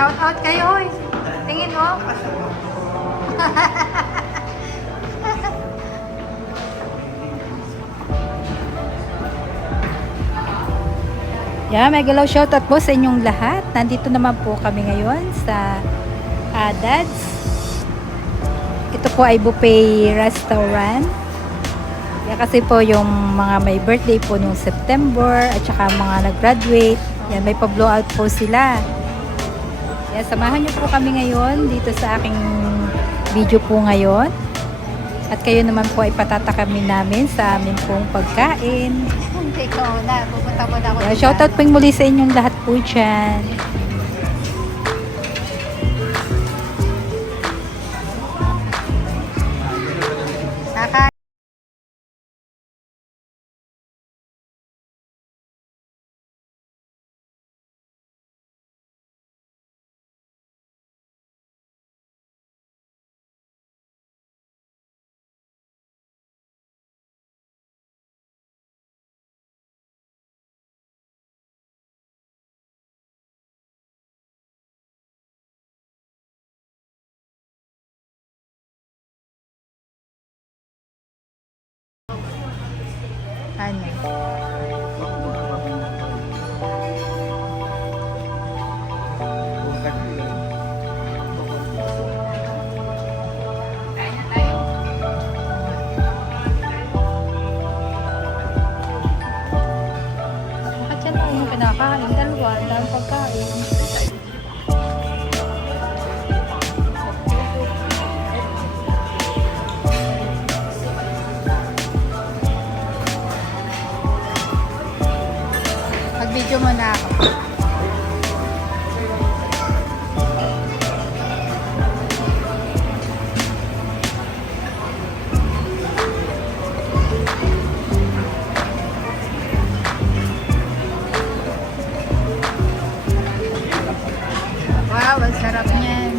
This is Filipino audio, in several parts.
Shout out kayo, oy. Tingin mo. Yeah, mega low shoutout po sa inyong lahat. Nandito naman po kami ngayon sa Dad's. Ito po ay buffet restaurant. Yan kasi po yung mga may birthday po noong September at saka mga nag-graduate. Yan, may pa-blowout po sila. Yan, samahan niyo po kami ngayon dito sa aking video po ngayon. At kayo naman po ay patatakamin namin sa amin pong pagkain. Hindi ko na. Pupunta mo na ako. Yeah, shoutout po muli sa inyong lahat po dyan. Kaka Ano? Bakit yan ako yung pinakain? Dalawa, dahil pagkain. Mag-video mo na ako. Wow, ang sarap niyan.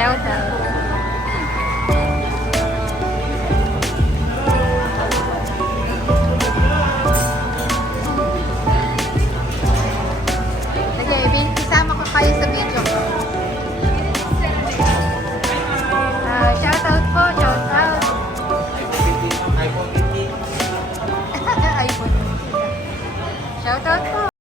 Shout out. Sige, isama ko kayo sa video ko. Shout out po, shout out. iPhone. Shout out po.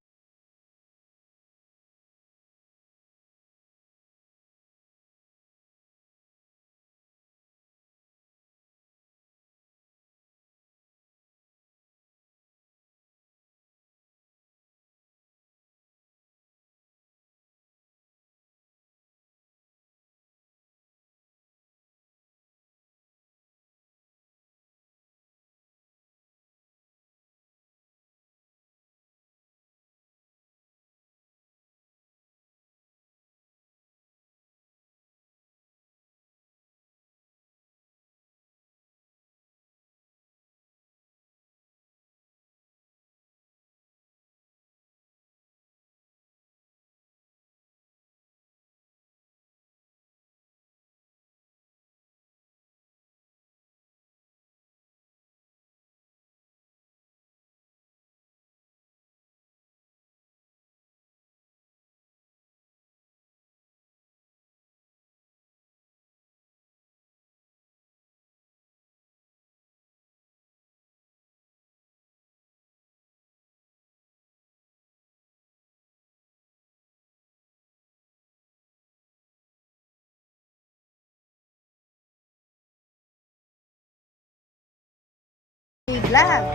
Vlog.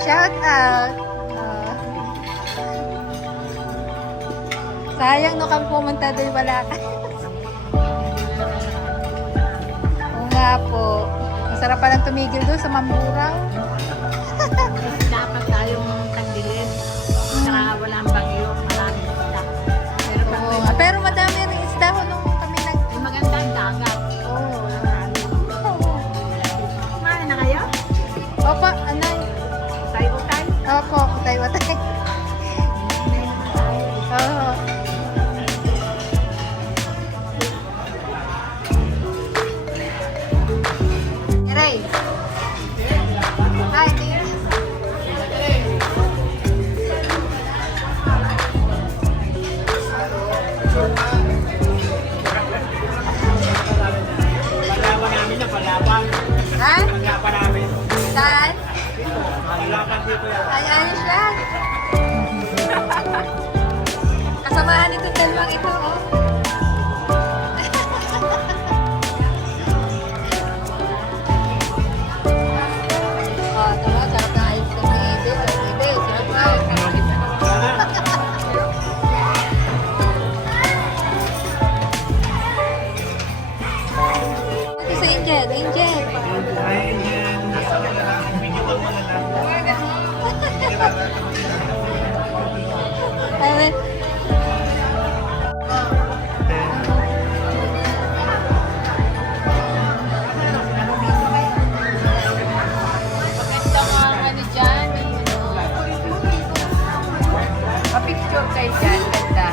Shout out. Sayang no kang pumunta doon, wala ka. Oo nga po. Masarap palang tumigil doon sa Mamburao. Dapat tayong tagdilim. Saka walang bagyo. Maraming isda. Pero pag Oo nga. Pero madami rin isda ho nung kami nag... may magandang dagat. Oo. Kumain na kayo? Opo, anay. Tayo-tayo. Opo, tayo-tayo. Oo. Aray. Hi, tingin. Palaban namin na palaban. Ha? Palaban namin. Saan? Palaban dito yan. Ay, ayos lang. Kasamahan itong dalawang ito, oh. Oh, tama, sarap na ayos ng bebe. Bebe, sarap na. Ito sa Angel, Angel. Ay, Maganda nga ano dyan. Pa-picture kayo dyan. Ganda.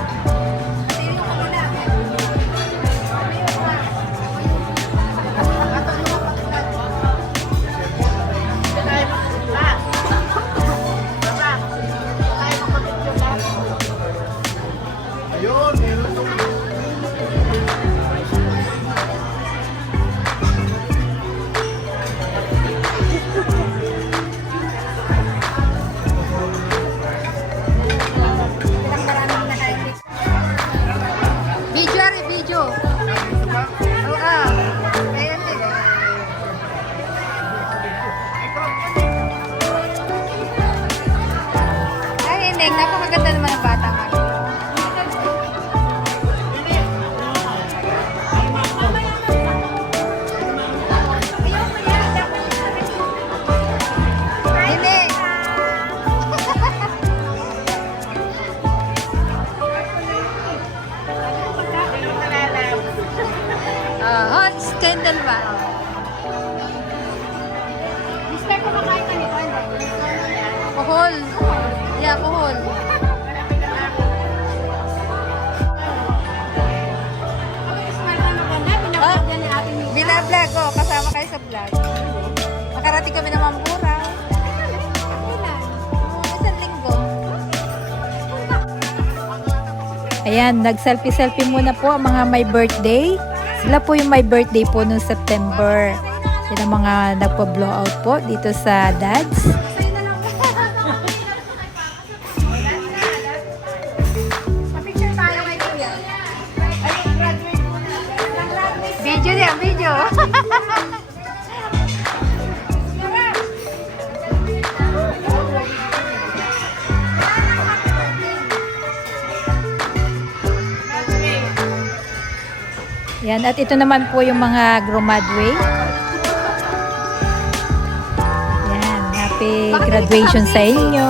Ayun, meron itong video, ari, video. Oo, ayan din. Ay, hindi. Napakaganda naman ang bata nga. Hindi. Hot scandal ba? Mister, kumakain ka nito. Kuhol. Yeah, kuhol. Binablog ko, kasama kayo sa vlog. Nakarating kami ng Mamburao. Isang linggo. Ayan, nag-selfie-selfie muna po ang mga may birthday. Sila po yung may birthday po noong September. Yan ang mga nagpa-blowout po dito sa Dads. Video niya, video. Yan, at ito naman po yung mga graduate. Yan, happy graduation sa inyo.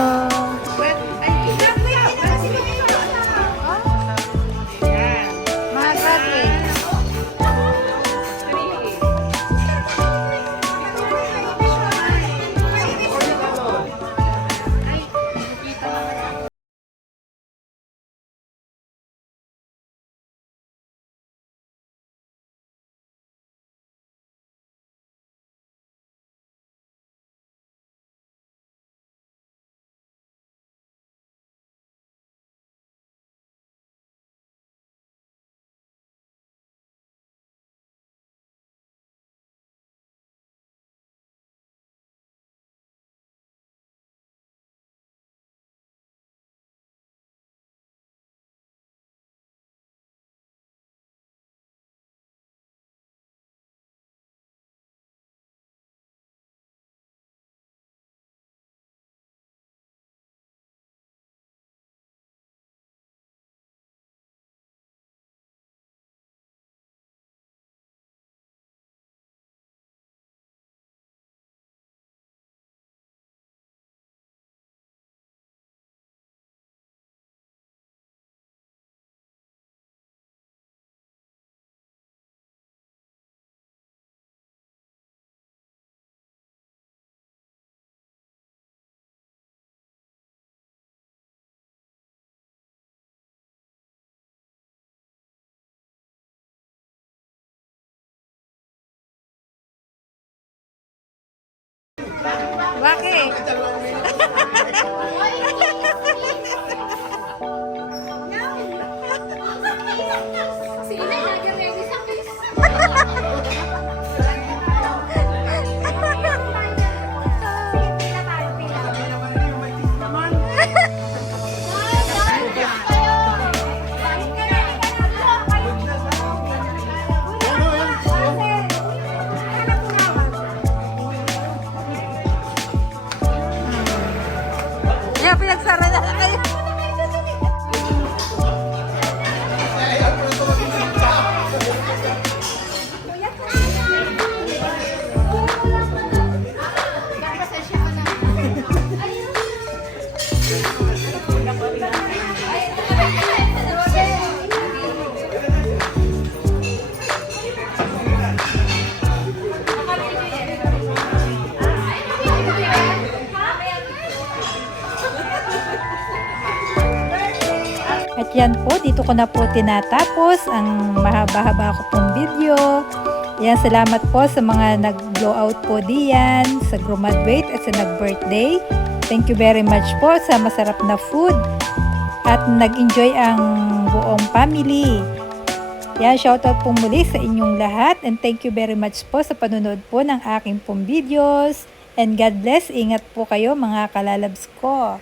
Mga graduate. Bakit? Kaya pinagsara na kayo. At yan po, dito ko na po tinatapos ang mahaba-haba ko pong video. Yan, salamat po sa mga nag-blowout po diyan, sa graduate at sa nag-birthday. Thank you very much po sa masarap na food at nag-enjoy ang buong family. Yan, shoutout po muli sa inyong lahat and thank you very much po sa panonood po ng aking pong videos. And God bless, ingat po kayo mga kalalabs ko.